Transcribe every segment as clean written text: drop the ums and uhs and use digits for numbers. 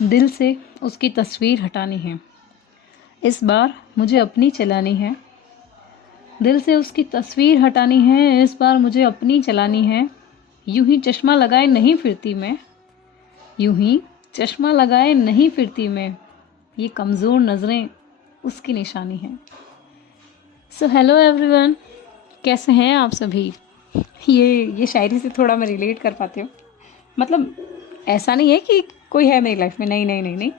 दिल से उसकी तस्वीर हटानी है, इस बार मुझे अपनी चलानी है। दिल से उसकी तस्वीर हटानी है, इस बार मुझे अपनी चलानी है। यूं ही चश्मा लगाए नहीं फिरती मैं, यूं ही चश्मा लगाए नहीं फिरती मैं, ये कमज़ोर नज़रें उसकी निशानी है। सो हेलो एवरीवन, कैसे हैं आप सभी। ये शायरी से थोड़ा मैं रिलेट कर पाती हूँ। मतलब ऐसा नहीं है कि कोई है मेरी लाइफ में, नहीं नहीं नहीं नहीं,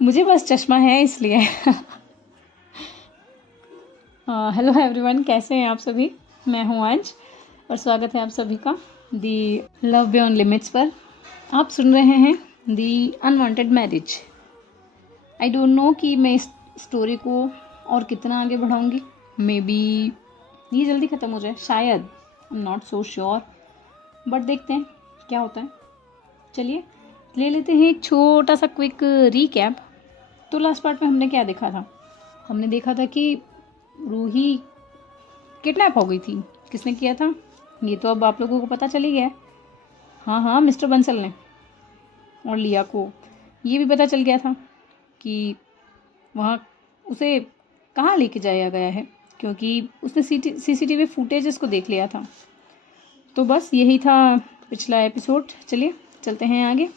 मुझे बस चश्मा है इसलिए। हेलो एवरीवन, कैसे हैं आप सभी। मैं हूँ अंश और स्वागत है आप सभी का दी लव बियॉन्ड लिमिट्स पर। आप सुन रहे हैं the unwanted marriage. I don't know कि मैं इस स्टोरी को और कितना आगे बढ़ाऊँगी। मे बी ये जल्दी ख़त्म हो जाए, शायद। I am not so sure, but देखते हैं क्या होता है। चलिए ले लेते हैं एक छोटा सा क्विक रीकैप। तो लास्ट पार्ट में हमने क्या देखा था। हमने देखा था कि रूही किडनैप हो गई थी। किसने किया था ये तो अब आप लोगों को पता चल ही गया है। हाँ, मिस्टर बंसल ने। और लिया को ये भी पता चल गया था कि वहाँ उसे कहाँ लेके जाया गया है, क्योंकि उसने सीसीटीवी फुटेजेस को देख लिया था। तो बस यही था पिछला एपिसोड। चलिए चलते हैं आगे।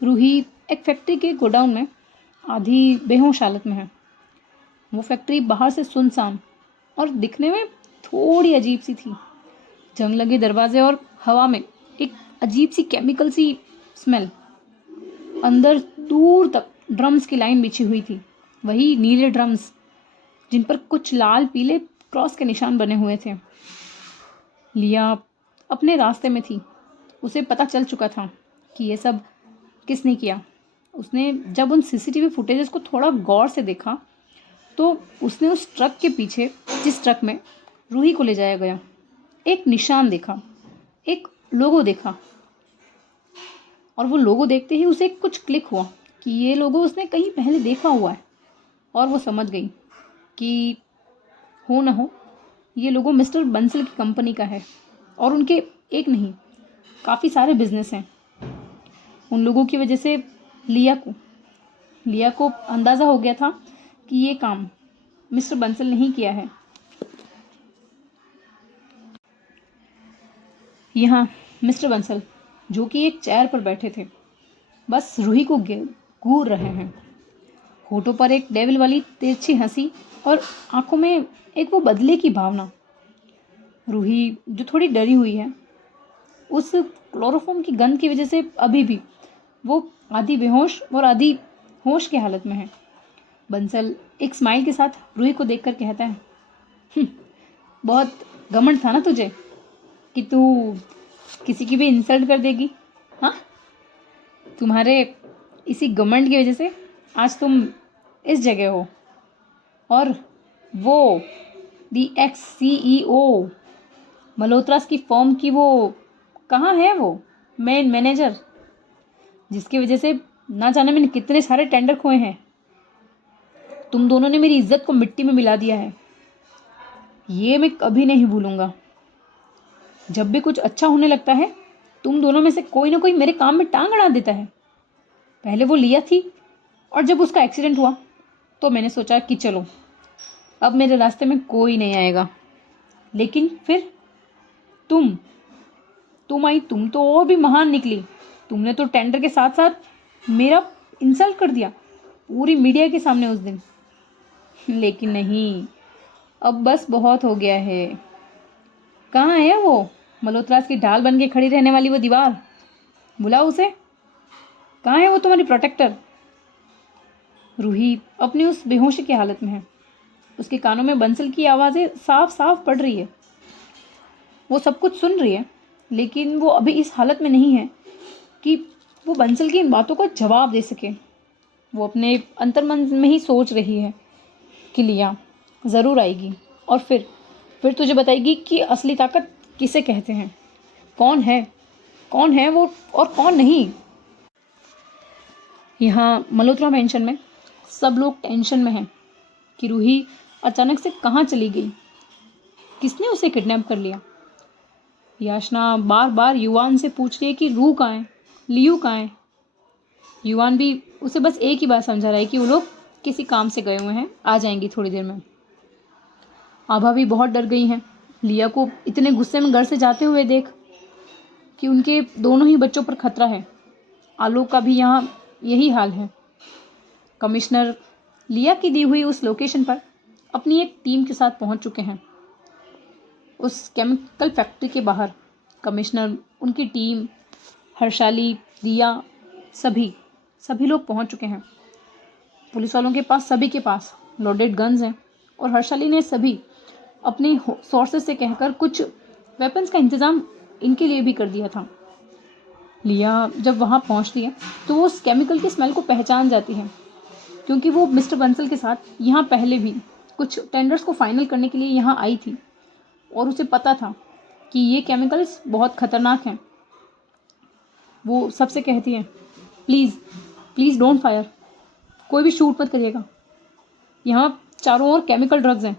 रूही एक फैक्ट्री के गोडाउन में आधी बेहोश हालत में है। वो फैक्ट्री बाहर से सुनसान और दिखने में थोड़ी अजीब सी थी। जंग लगे दरवाजे और हवा में एक अजीब सी केमिकल सी स्मेल। अंदर दूर तक ड्रम्स की लाइन बिछी हुई थी, वही नीले ड्रम्स जिन पर कुछ लाल पीले क्रॉस के निशान बने हुए थे। लिया अपने रास्ते में थी। उसे पता चल चुका था कि ये सब किसने किया। उसने जब उन सीसीटीवी फुटेजेस को थोड़ा गौर से देखा तो उसने उस ट्रक के पीछे, जिस ट्रक में रूही को ले जाया गया, एक निशान देखा, एक लोगो देखा। और वो लोगो देखते ही उसे कुछ क्लिक हुआ कि ये लोगो उसने कहीं पहले देखा हुआ है। और वो समझ गई कि हो ना हो ये लोगो मिस्टर बंसल की कंपनी का है। और उनके एक नहीं, काफ़ी सारे बिजनेस हैं। उन लोगों की वजह से लिया को अंदाज़ा हो गया था कि ये काम मिस्टर बंसल ने ही किया है। यहाँ मिस्टर बंसल, जो कि एक चेयर पर बैठे थे, बस रूही को घूर रहे हैं। होठों पर एक डेविल वाली तिरछी हंसी और आंखों में एक वो बदले की भावना। रूही जो थोड़ी डरी हुई है, उस क्लोरोफॉर्म की गंध की वजह से अभी भी वो आधी बेहोश और आधी होश की हालत में है। बंसल एक स्माइल के साथ रूही को देखकर कहता है, बहुत घमंड था ना तुझे कि तू किसी की भी इंसल्ट कर देगी। हाँ, तुम्हारे इसी घमंड की वजह से आज तुम इस जगह हो। और वो दी एक्स CEO मल्होत्रास की फर्म की वो कहाँ है, वो मेन मैनेजर, जिसकी वजह से ना जाने मैंने कितने सारे टेंडर खोए हैं। तुम दोनों ने मेरी इज्जत को मिट्टी में मिला दिया है। ये मैं कभी नहीं भूलूंगा। जब भी कुछ अच्छा होने लगता है, तुम दोनों में से कोई ना कोई मेरे काम में टांग अड़ा देता है। पहले वो लिया थी, और जब उसका एक्सीडेंट हुआ तो मैंने सोचा कि चलो अब मेरे रास्ते में कोई नहीं आएगा। लेकिन फिर तुम आई। तुम तो और भी महान निकली। तुमने तो टेंडर के साथ साथ मेरा इंसल्ट कर दिया पूरी मीडिया के सामने उस दिन। लेकिन नहीं, अब बस बहुत हो गया है। कहाँ है वो मल्होत्रास की ढाल बन के खड़ी रहने वाली वो दीवार? बुलाओ उसे। कहाँ है वो तुम्हारी प्रोटेक्टर? रूही अपनी उस बेहोशी की हालत में है। उसके कानों में बंसल की आवाज़ें साफ साफ पड़ रही है। वो सब कुछ सुन रही है, लेकिन वो अभी इस हालत में नहीं है कि वो बंसल की इन बातों का जवाब दे सके। वो अपने अंतर्मन में ही सोच रही है कि लिया ज़रूर आएगी और फिर तुझे बताएगी कि असली ताकत किसे कहते हैं, कौन है वो और कौन नहीं। यहाँ मल्होत्रा मेंशन में सब लोग टेंशन में हैं कि रूही अचानक से कहाँ चली गई, किसने उसे किडनैप कर लिया। याचना बार बार युवान से पूछ रही है कि रूह कहाँ है, लियू कहाँ है। युवान भी उसे बस एक ही बात समझा रहा है कि वो लोग किसी काम से गए हुए हैं, आ जाएंगी थोड़ी देर में। आभा भी बहुत डर गई हैं लिया को इतने गुस्से में घर से जाते हुए देख कि उनके दोनों ही बच्चों पर खतरा है। आलोक का भी यहाँ यही हाल है। कमिश्नर लिया की दी हुई उस लोकेशन पर अपनी एक टीम के साथ पहुंच चुके हैं। उस केमिकल फैक्ट्री के बाहर कमिश्नर, उनकी टीम, हर्षाली, दिया, सभी लोग पहुंच चुके हैं। पुलिस वालों के पास, सभी के पास लोडेड गन्स हैं और हर्षाली ने सभी अपने सोर्सेस से कहकर कुछ वेपन्स का इंतज़ाम इनके लिए भी कर दिया था। लिया जब वहाँ पहुँचती है तो वो उस केमिकल की स्मेल को पहचान जाती है, क्योंकि वो मिस्टर बंसल के साथ यहाँ पहले भी कुछ टेंडर्स को फाइनल करने के लिए यहाँ आई थी और उसे पता था कि ये केमिकल्स बहुत ख़तरनाक हैं। वो सबसे कहती है, प्लीज़ डोंट फायर, कोई भी शूट मत करिएगा। यहाँ चारों ओर केमिकल ड्रग्स हैं,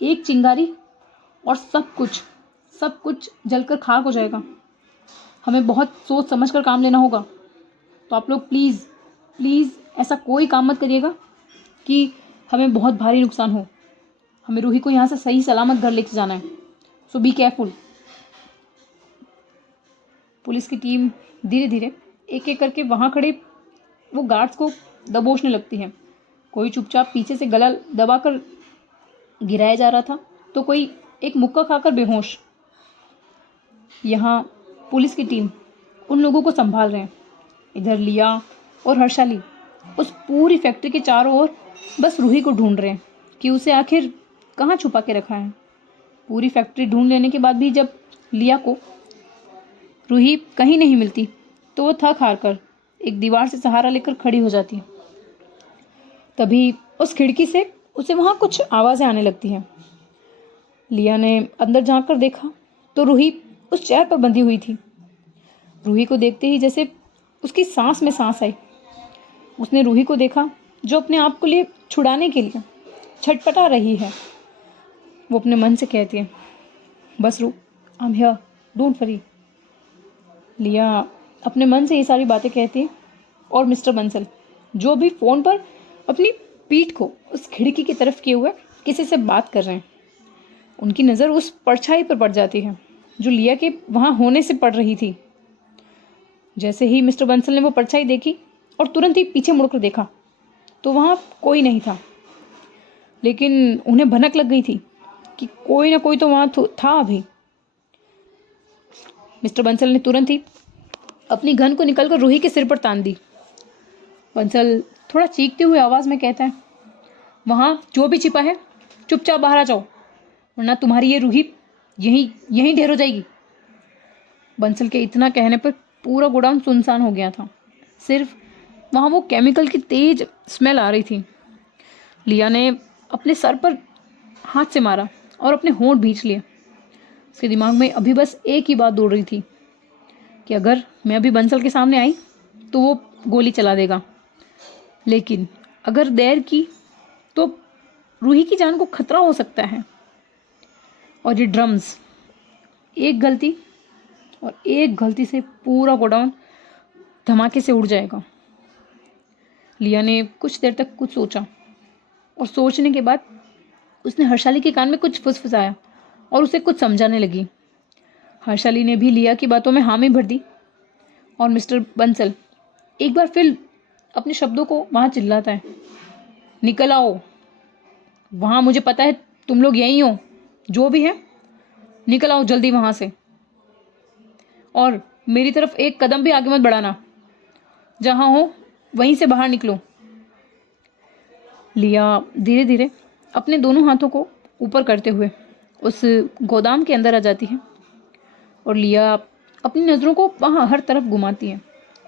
एक चिंगारी और सब कुछ जलकर खाक हो जाएगा। हमें बहुत सोच समझ कर काम लेना होगा। तो आप लोग प्लीज़ ऐसा कोई काम मत करिएगा कि हमें बहुत भारी नुकसान हो। हमें रूही को यहाँ से सही सलामत घर लेके जाना है, सो बी केयरफुल। पुलिस की टीम धीरे धीरे एक एक करके वहाँ खड़े वो गार्ड्स को दबोचने लगती है। कोई चुपचाप पीछे से गला दबाकर गिराया जा रहा था, तो कोई एक मुक्का खाकर बेहोश। यहाँ पुलिस की टीम उन लोगों को संभाल रहे हैं। इधर लिया और हर्षाली उस पूरी फैक्ट्री के चारों ओर बस रूही को ढूंढ रहे हैं कि उसे आखिर कहाँ छुपा के रखा है। पूरी फैक्ट्री ढूंढ लेने के बाद भी जब लिया को रूही कहीं नहीं मिलती तो वो थक हार कर एक दीवार से सहारा लेकर खड़ी हो जाती है। तभी उस खिड़की से उसे वहाँ कुछ आवाज़ें आने लगती हैं। लिया ने अंदर झांक कर देखा तो रूही उस चेयर पर बंधी हुई थी। रूही को देखते ही जैसे उसकी सांस में सांस आई। उसने रूही को देखा जो अपने आप को लिए छुड़ाने के लिए छटपटा रही है। वो अपने मन से कहती है, बस रू, I am here, don't worry. लिया अपने मन से ये सारी बातें कहती है और मिस्टर बंसल जो भी फ़ोन पर अपनी पीठ को उस खिड़की की तरफ किए हुए किसी से बात कर रहे हैं, उनकी नज़र उस परछाई पर पड़ जाती है जो लिया के वहाँ होने से पड़ रही थी। जैसे ही मिस्टर बंसल ने वो परछाई देखी और तुरंत ही पीछे मुड़कर देखा तो वहाँ कोई नहीं था, लेकिन उन्हें भनक लग गई थी कि कोई ना कोई तो वहाँ था अभी। मिस्टर बंसल ने तुरंत ही अपनी गन को निकालकर रूही के सिर पर तान दी। बंसल थोड़ा चीखते हुए आवाज़ में कहता है, वहाँ जो भी छिपा है चुपचाप बाहर आ जाओ, वरना तुम्हारी ये रूही यहीं ढेर हो जाएगी। बंसल के इतना कहने पर पूरा गोडाउन सुनसान हो गया था। सिर्फ वहाँ वो केमिकल की तेज स्मेल आ रही थी। लिया ने अपने सर पर हाथ से मारा और अपने होंठ भींच लिए। उसके दिमाग में अभी बस एक ही बात दौड़ रही थी कि अगर मैं अभी बंसल के सामने आई तो वो गोली चला देगा, लेकिन अगर देर की तो रूही की जान को खतरा हो सकता है। और ये ड्रम्स, एक गलती से पूरा गोडाउन धमाके से उड़ जाएगा। लिया ने कुछ देर तक कुछ सोचा और सोचने के बाद उसने हर्षाली के कान में कुछ फुसफुसाया और उसे कुछ समझाने लगी। हर्षाली ने भी लिया की बातों में हामी भर दी और मिस्टर बंसल एक बार फिर अपने शब्दों को वहाँ चिल्लाता है, निकल आओ वहाँ, मुझे पता है तुम लोग यहीं हो, जो भी है निकल आओ जल्दी वहाँ से, और मेरी तरफ एक कदम भी आगे मत बढ़ाना, जहाँ हो वहीं से बाहर निकलो। लिया धीरे धीरे अपने दोनों हाथों को ऊपर करते हुए उस गोदाम के अंदर आ जाती है और लिया अपनी नज़रों को वहाँ हर तरफ घुमाती है।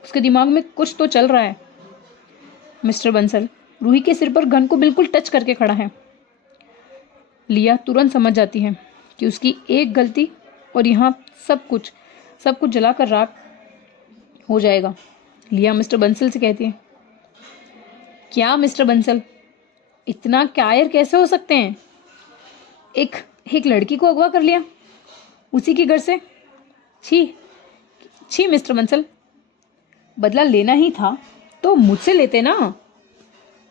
उसके दिमाग में कुछ तो चल रहा है। मिस्टर बंसल रूही के सिर पर गन को बिल्कुल टच करके खड़ा है। लिया तुरंत समझ जाती है कि उसकी एक गलती और यहाँ सब कुछ जलाकर राख हो जाएगा। लिया मिस्टर बंसल से कहती है, क्या मिस्टर बंसल, इतना कायर कैसे हो सकते हैं? एक लड़की को अगवा कर लिया उसी के घर से। छी मिस्टर बंसल, बदला लेना ही था तो मुझसे लेते ना।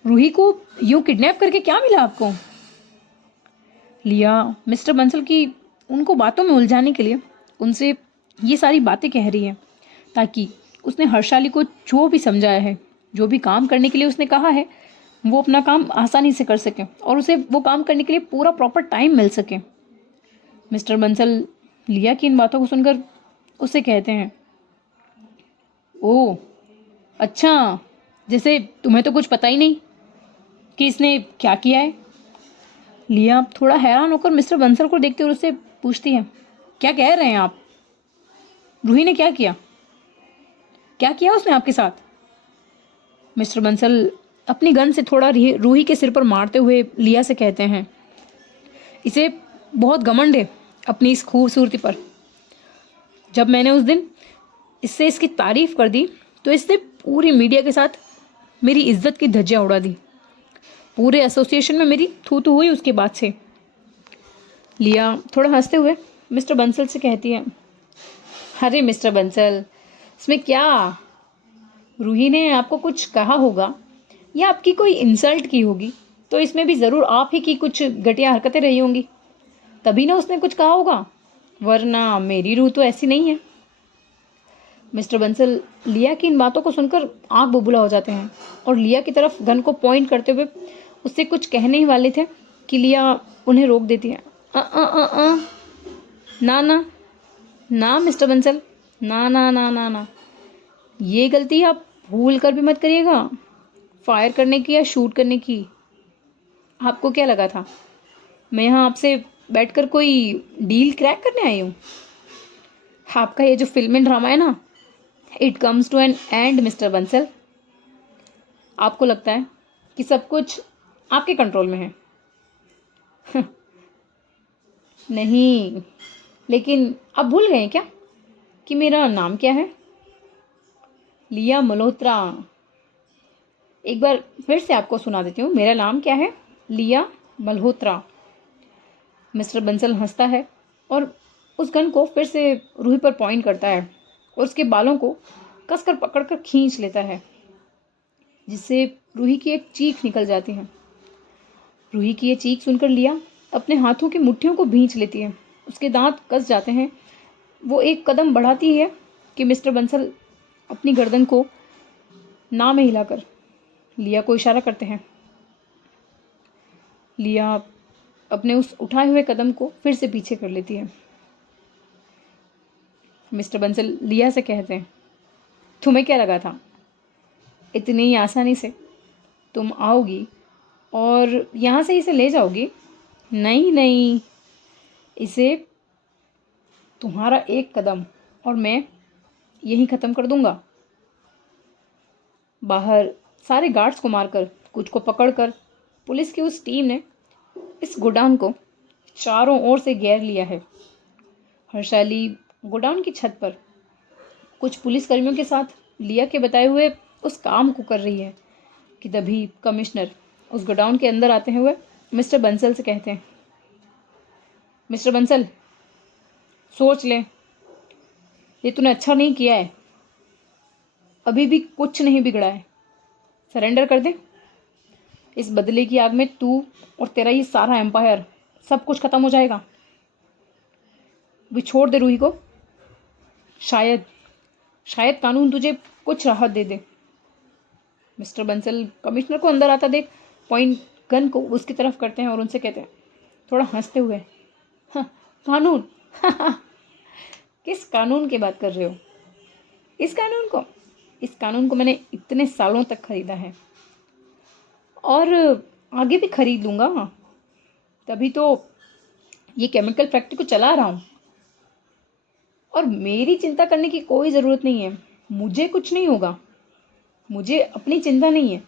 रूही को यूं किडनैप करके क्या मिला आपको? लिया मिस्टर बंसल की उनको बातों में उलझाने के लिए उनसे ये सारी बातें कह रही है, ताकि उसने हर्षाली को जो भी समझाया है, जो भी काम करने के लिए उसने कहा है, वो अपना काम आसानी से कर सके और उसे वो काम करने के लिए पूरा प्रॉपर टाइम मिल सके। मिस्टर बंसल लिया की इन बातों को सुनकर उससे कहते हैं, ओह अच्छा, जैसे तुम्हें तो कुछ पता ही नहीं कि इसने क्या किया है। लिया थोड़ा हैरान होकर मिस्टर बंसल को देखते हुए उससे पूछती है, क्या कह रहे हैं आप? रूही ने क्या किया? क्या किया उसने आपके साथ? मिस्टर बंसल अपनी गन से थोड़ा रूही के सिर पर मारते हुए लिया से कहते हैं, इसे बहुत घमंड है अपनी इस खूबसूरती पर। जब मैंने उस दिन इससे इसकी तारीफ कर दी तो इसने पूरी मीडिया के साथ मेरी इज्जत की धज्जियां उड़ा दी। पूरे एसोसिएशन में मेरी थू थू हुई उसके बाद से। लिया थोड़ा हंसते हुए मिस्टर बंसल से कहती है, अरे मिस्टर बंसल, इसमें क्या? रूही ने आपको कुछ कहा होगा या आपकी कोई इंसल्ट की होगी, तो इसमें भी ज़रूर आप ही की कुछ घटिया हरकतें रही होंगी, तभी ना उसने कुछ कहा होगा, वरना मेरी रूह तो ऐसी नहीं है। मिस्टर बंसल लिया की इन बातों को सुनकर आंख बुबुला हो जाते हैं और लिया की तरफ गन को पॉइंट करते हुए उससे कुछ कहने ही वाले थे कि लिया उन्हें रोक देती है। ना ना ना मिस्टर बंसल, ना ना ना ना ना, ये गलती आप भूल कर भी मत करिएगा, फायर करने की या शूट करने की। आपको क्या लगा था मैं यहाँ आपसे बैठकर कोई डील क्रैक करने आई हूँ? आपका ये जो फिल्म एंड ड्रामा है ना, it comes to an end mister Bansal. आपको लगता है कि सब कुछ आपके कंट्रोल में है। नहीं, लेकिन आप भूल गए हैं क्या कि मेरा नाम क्या है? लिया मल्होत्रा। एक बार फिर से आपको सुना देती हूँ, मेरा नाम क्या है? लिया मल्होत्रा। मिस्टर बंसल हंसता है और उस गन को फिर से रूही पर पॉइंट करता है और उसके बालों को कसकर पकड़कर खींच लेता है, जिससे रूही की एक चीख निकल जाती है। रूही की ये चीख सुनकर लिया अपने हाथों की मुट्ठियों को भींच लेती है, उसके दांत कस जाते हैं। वो एक कदम बढ़ाती है कि मिस्टर बंसल अपनी गर्दन को ना में हिलाकर लिया को इशारा करते हैं। लिया अपने उस उठाए हुए कदम को फिर से पीछे कर लेती है। मिस्टर बंसल लिया से कहते हैं, तुम्हें क्या लगा था इतनी आसानी से तुम आओगी और यहाँ से इसे ले जाओगी? नहीं नहीं, इसे तुम्हारा एक कदम और मैं यहीं ख़त्म कर दूंगा। बाहर सारे गार्ड्स को मारकर, कुछ को पकड़कर पुलिस की उस टीम ने इस गोडाउन को चारों ओर से घेर लिया है। हर्षाली गोडाउन की छत पर कुछ पुलिसकर्मियों के साथ लिया के बताए हुए उस काम को कर रही है कि तभी कमिश्नर उस गोडाउन के अंदर आते हुए मिस्टर बंसल से कहते हैं, मिस्टर बंसल, सोच ले, ये तूने अच्छा नहीं किया है, अभी भी कुछ नहीं बिगड़ा है, सरेंडर कर दे। इस बदले की आग में तू और तेरा ये सारा एम्पायर सब कुछ खत्म हो जाएगा। भी छोड़ दे रूही को, शायद शायद कानून तुझे कुछ राहत दे दे। मिस्टर बंसल कमिश्नर को अंदर आता देख पॉइंट गन को उसकी तरफ करते हैं और उनसे कहते हैं थोड़ा हंसते हुए, हाँ, कानून? किस कानून की बात कर रहे हो? इस कानून को मैंने इतने सालों तक खरीदा है और आगे भी खरीद लूँगा, तभी तो ये केमिकल फैक्ट्री को चला रहा हूँ और मेरी चिंता करने की कोई ज़रूरत नहीं है। मुझे कुछ नहीं होगा, मुझे अपनी चिंता नहीं है।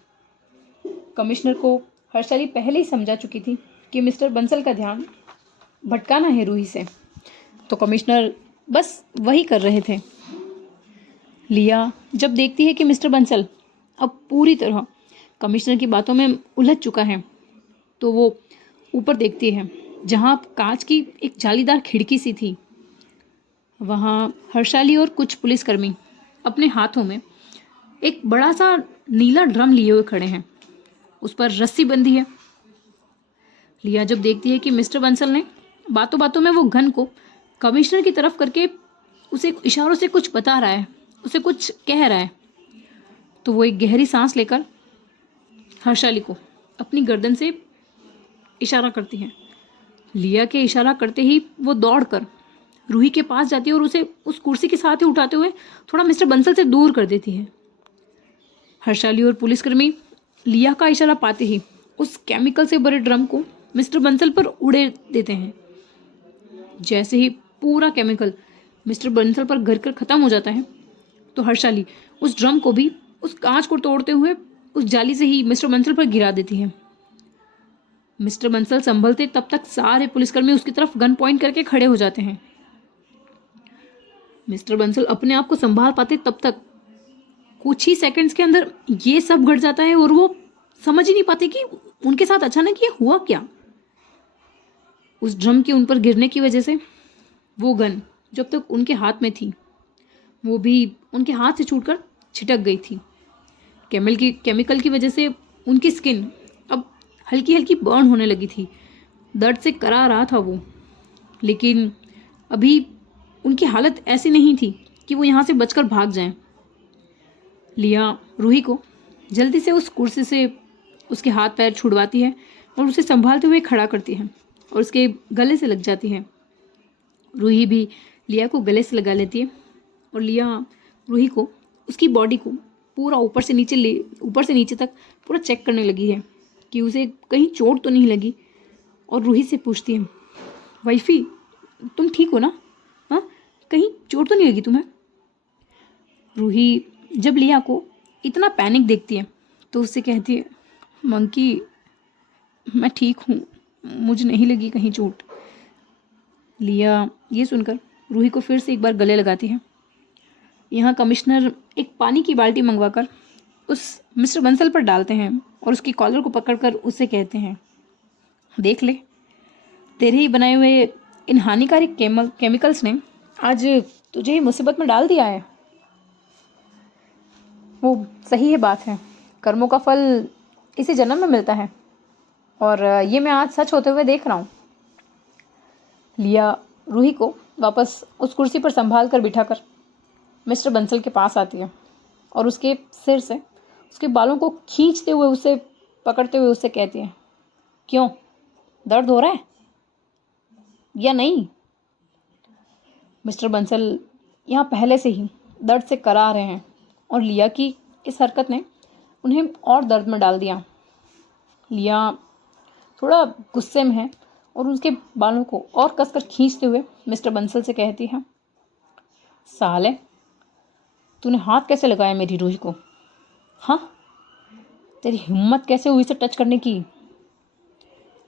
कमिश्नर को हर्षाली पहले ही समझा चुकी थी कि मिस्टर बंसल का ध्यान भटकाना है रूही से, तो कमिश्नर बस वही कर रहे थे। लिया जब देखती है कि मिस्टर बंसल अब पूरी तरह कमिश्नर की बातों में उलझ चुका है, तो वो ऊपर देखती है जहाँ कांच की एक जालीदार खिड़की सी थी। वहाँ हर्षाली और कुछ पुलिसकर्मी अपने हाथों में एक बड़ा सा नीला ड्रम लिए हुए खड़े हैं, उस पर रस्सी बंधी है। लिया जब देखती है कि मिस्टर बंसल ने बातों बातों में वो गन को कमिश्नर की तरफ करके उसे इशारों से कुछ बता रहा है, उसे कुछ कह रहा है, तो वो एक गहरी सांस लेकर हर्षाली को अपनी गर्दन से इशारा करती है। लिया के इशारा करते ही वो दौड़कर रूही के पास जाती है और उसे उस कुर्सी के साथ ही उठाते हुए थोड़ा मिस्टर बंसल से दूर कर देती है। हर्षाली और पुलिसकर्मी लिया का इशारा पाते ही उस केमिकल से भरे ड्रम को मिस्टर बंसल पर उड़े देते हैं। जैसे ही पूरा केमिकल मिस्टर बंसल पर गिर कर खत्म हो जाता है, तो हर्षाली उस ड्रम को भी उस कांच को तोड़ते हुए उस जाली से ही मिस्टर बंसल पर गिरा देती है। मिस्टर बंसल संभलते तब तक सारे पुलिसकर्मी उसकी तरफ गन पॉइंट करके खड़े हो जाते हैं। मिस्टर बंसल अपने आप को संभाल पाते तब तक कुछ ही सेकंड्स के अंदर ये सब घट जाता है और वो समझ ही नहीं पाते कि उनके साथ अचानक ये हुआ क्या। उस ड्रम के उन पर गिरने की वजह से वो गन जब तक उनके हाथ में थी वो भी उनके हाथ से छूटकर छिटक गई थी। केमिकल की वजह से उनकी स्किन अब हल्की हल्की बर्न होने लगी थी, दर्द से करा रहा था वो, लेकिन अभी उनकी हालत ऐसी नहीं थी कि वो यहाँ से बचकर भाग जाएं। लिया रूही को जल्दी से उस कुर्सी से उसके हाथ पैर छुड़वाती है और उसे संभालते हुए खड़ा करती है और उसके गले से लग जाती है। रूही भी लिया को गले से लगा लेती है और लिया रूही को उसकी बॉडी को पूरा ऊपर से नीचे तक पूरा चेक करने लगी है कि उसे कहीं चोट तो नहीं लगी, और रूही से पूछती है, वाइफी तुम ठीक हो ना? हाँ, कहीं चोट तो नहीं लगी तुम्हें? रूही जब लिया को इतना पैनिक देखती है तो उससे कहती है, मंकी मैं ठीक हूँ, मुझे नहीं लगी कहीं चोट। लिया ये सुनकर रूही को फिर से एक बार गले लगाती है। यहाँ कमिश्नर एक पानी की बाल्टी मंगवाकर उस मिस्टर बंसल पर डालते हैं और उसकी कॉलर को पकड़कर उससे कहते हैं, देख ले, तेरे ही बनाए हुए इन हानिकारक केमिकल्स ने आज तुझे ही मुसीबत में डाल दिया है। वो सही है, बात है, कर्मों का फल इसी जन्म में मिलता है और ये मैं आज सच होते हुए देख रहा हूँ। लिया रूही को वापस उस कुर्सी पर संभाल कर बिठाकर मिस्टर बंसल के पास आती है और उसके सिर से उसके बालों को खींचते हुए उसे पकड़ते हुए उससे कहती है, क्यों, दर्द हो रहा है या नहीं? मिस्टर बंसल यहाँ पहले से ही दर्द से करा रहे हैं और लिया की इस हरकत ने उन्हें और दर्द में डाल दिया। लिया थोड़ा गुस्से में है और उसके बालों को और कसकर खींचते हुए मिस्टर बंसल से कहती है, साले तूने हाथ कैसे लगाया मेरी रूही को? हाँ, तेरी हिम्मत कैसे हुई से टच करने की?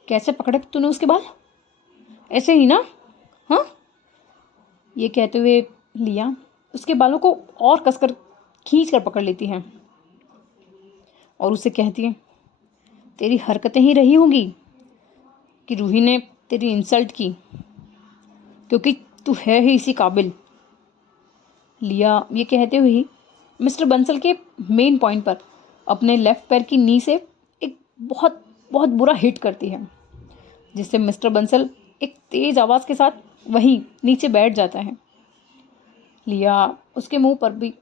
कैसे पकड़े तूने उसके बाल? ऐसे ही ना? हाँ? ये कहते हुए लिया उसके बालों को और कसकर खींच कर पकड़ लेती है और उसे कहती है, तेरी हरकतें ही रही होंगी कि रूही ने तेरी इंसल्ट की, क्योंकि तू है ही इसी काबिल। लिया ये कहते हुए ही मिस्टर बंसल के मेन पॉइंट पर अपने लेफ्ट पैर की नी से एक बहुत बहुत बुरा हिट करती है, जिससे मिस्टर बंसल एक तेज आवाज़ के साथ वहीं नीचे बैठ जाता है। लिया उसके मुंह पर भी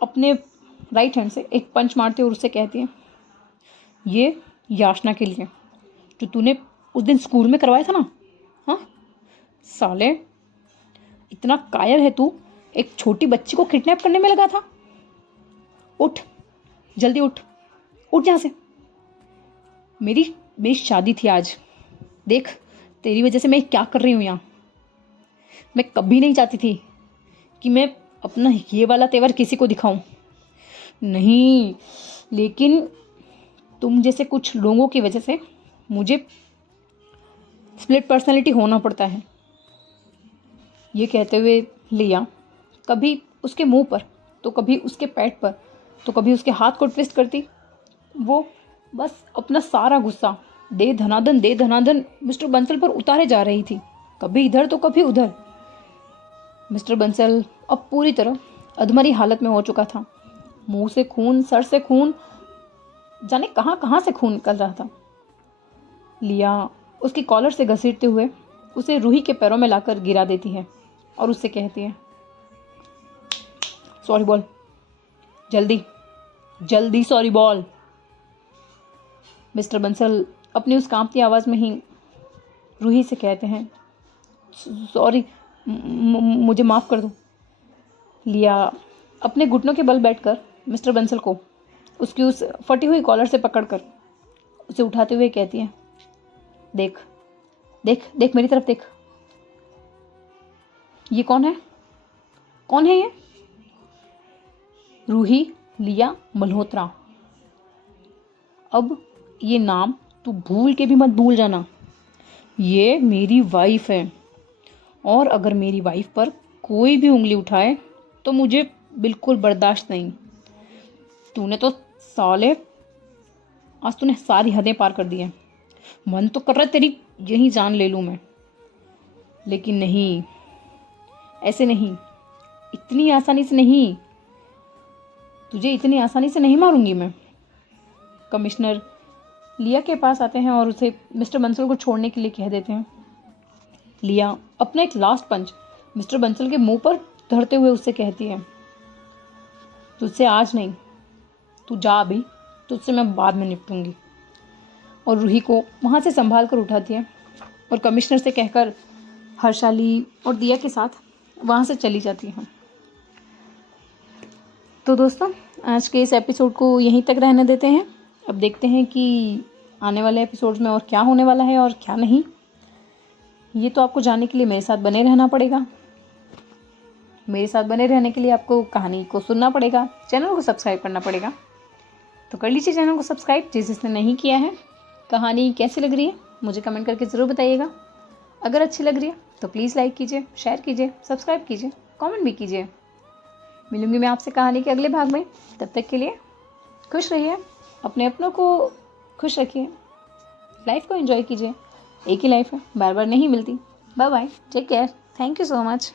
अपने राइट हैंड से एक पंच मारती है और उससे कहती है, ये याचना के लिए जो तूने उस दिन स्कूल में करवाया था ना? हाँ साले, इतना कायर है तू, एक छोटी बच्ची को किडनैप करने में लगा था। उठ, जल्दी उठ, उठ यहाँ से। मेरी शादी थी आज, देख तेरी वजह से मैं क्या कर रही हूँ यहाँ। मैं कभी नहीं चाहती थी कि मैं अपना ये वाला तेवर किसी को दिखाऊं, नहीं, लेकिन तुम जैसे कुछ लोगों की वजह से मुझे स्प्लिट पर्सनालिटी होना पड़ता है। ये कहते हुए लिया कभी उसके मुंह पर तो कभी उसके पेट पर तो कभी उसके हाथ को ट्विस्ट करती। वो बस अपना सारा गुस्सा दे धनादन मिस्टर बंसल पर उतारे जा रही थी, कभी इधर तो कभी उधर। मिस्टर बंसल अब पूरी तरह अधमरी हालत में हो चुका था मुंह से खून, सर से खून, जाने कहाँ कहाँ से खून निकल रहा था। लिया उसकी कॉलर से घसीटते हुए उसे रूही के पैरों में लाकर गिरा देती है और उससे कहती है, सॉरी बोल, जल्दी जल्दी सॉरी बोल। मिस्टर बंसल अपनी उस कांपती आवाज़ में ही रूही से कहते हैं, सॉरी, मुझे माफ़ कर दो। लिया अपने घुटनों के बल बैठकर मिस्टर बंसल को उसकी उस फटी हुई कॉलर से पकड़कर उसे उठाते हुए कहती है, देख देख देख मेरी तरफ देख। ये कौन है? कौन है ये? रूही लिया मल्होत्रा। अब ये नाम तू भूल के भी मत भूल जाना। ये मेरी वाइफ है और अगर मेरी वाइफ पर कोई भी उंगली उठाए तो मुझे बिल्कुल बर्दाश्त नहीं। तूने तो साले, आज तूने सारी हदें पार कर दी हैं। मन तो कर रहा है तेरी यही जान ले लूँ मैं, लेकिन नहीं, ऐसे नहीं, इतनी आसानी से नहीं, तुझे इतनी आसानी से नहीं मारूंगी मैं। कमिश्नर लिया के पास आते हैं और उसे मिस्टर बंसल को छोड़ने के लिए कह देते हैं। लिया अपना एक लास्ट पंच मिस्टर बंसल के मुंह पर धरते हुए उससे कहती है, तुझसे आज नहीं, तू जा अभी, तुझसे मैं बाद में निपटूंगी। और रूही को वहाँ से संभाल कर उठाती है और कमिश्नर से कहकर हर्षाली और दिया के साथ वहाँ से चली जाती है। तो दोस्तों, आज के इस एपिसोड को यहीं तक रहने देते हैं। अब देखते हैं कि आने वाले एपिसोड्स में और क्या होने वाला है और क्या नहीं। ये तो आपको जानने के लिए मेरे साथ बने रहना पड़ेगा। मेरे साथ बने रहने के लिए आपको कहानी को सुनना पड़ेगा, चैनल को सब्सक्राइब करना पड़ेगा। तो कर लीजिए चैनल को सब्सक्राइब जिसने नहीं किया है। कहानी कैसी लग रही है मुझे कमेंट करके ज़रूर बताइएगा। अगर अच्छी लग रही है तो प्लीज़ लाइक कीजिए, शेयर कीजिए, सब्सक्राइब कीजिए, कमेंट भी कीजिए। मिलूंगी मैं आपसे कहानी के अगले भाग में। तब तक के लिए खुश रहिए, अपने अपनों को खुश रखिए, लाइफ को एंजॉय कीजिए। एक ही लाइफ है, बार बार नहीं मिलती। Bye bye, take care, thank you so much.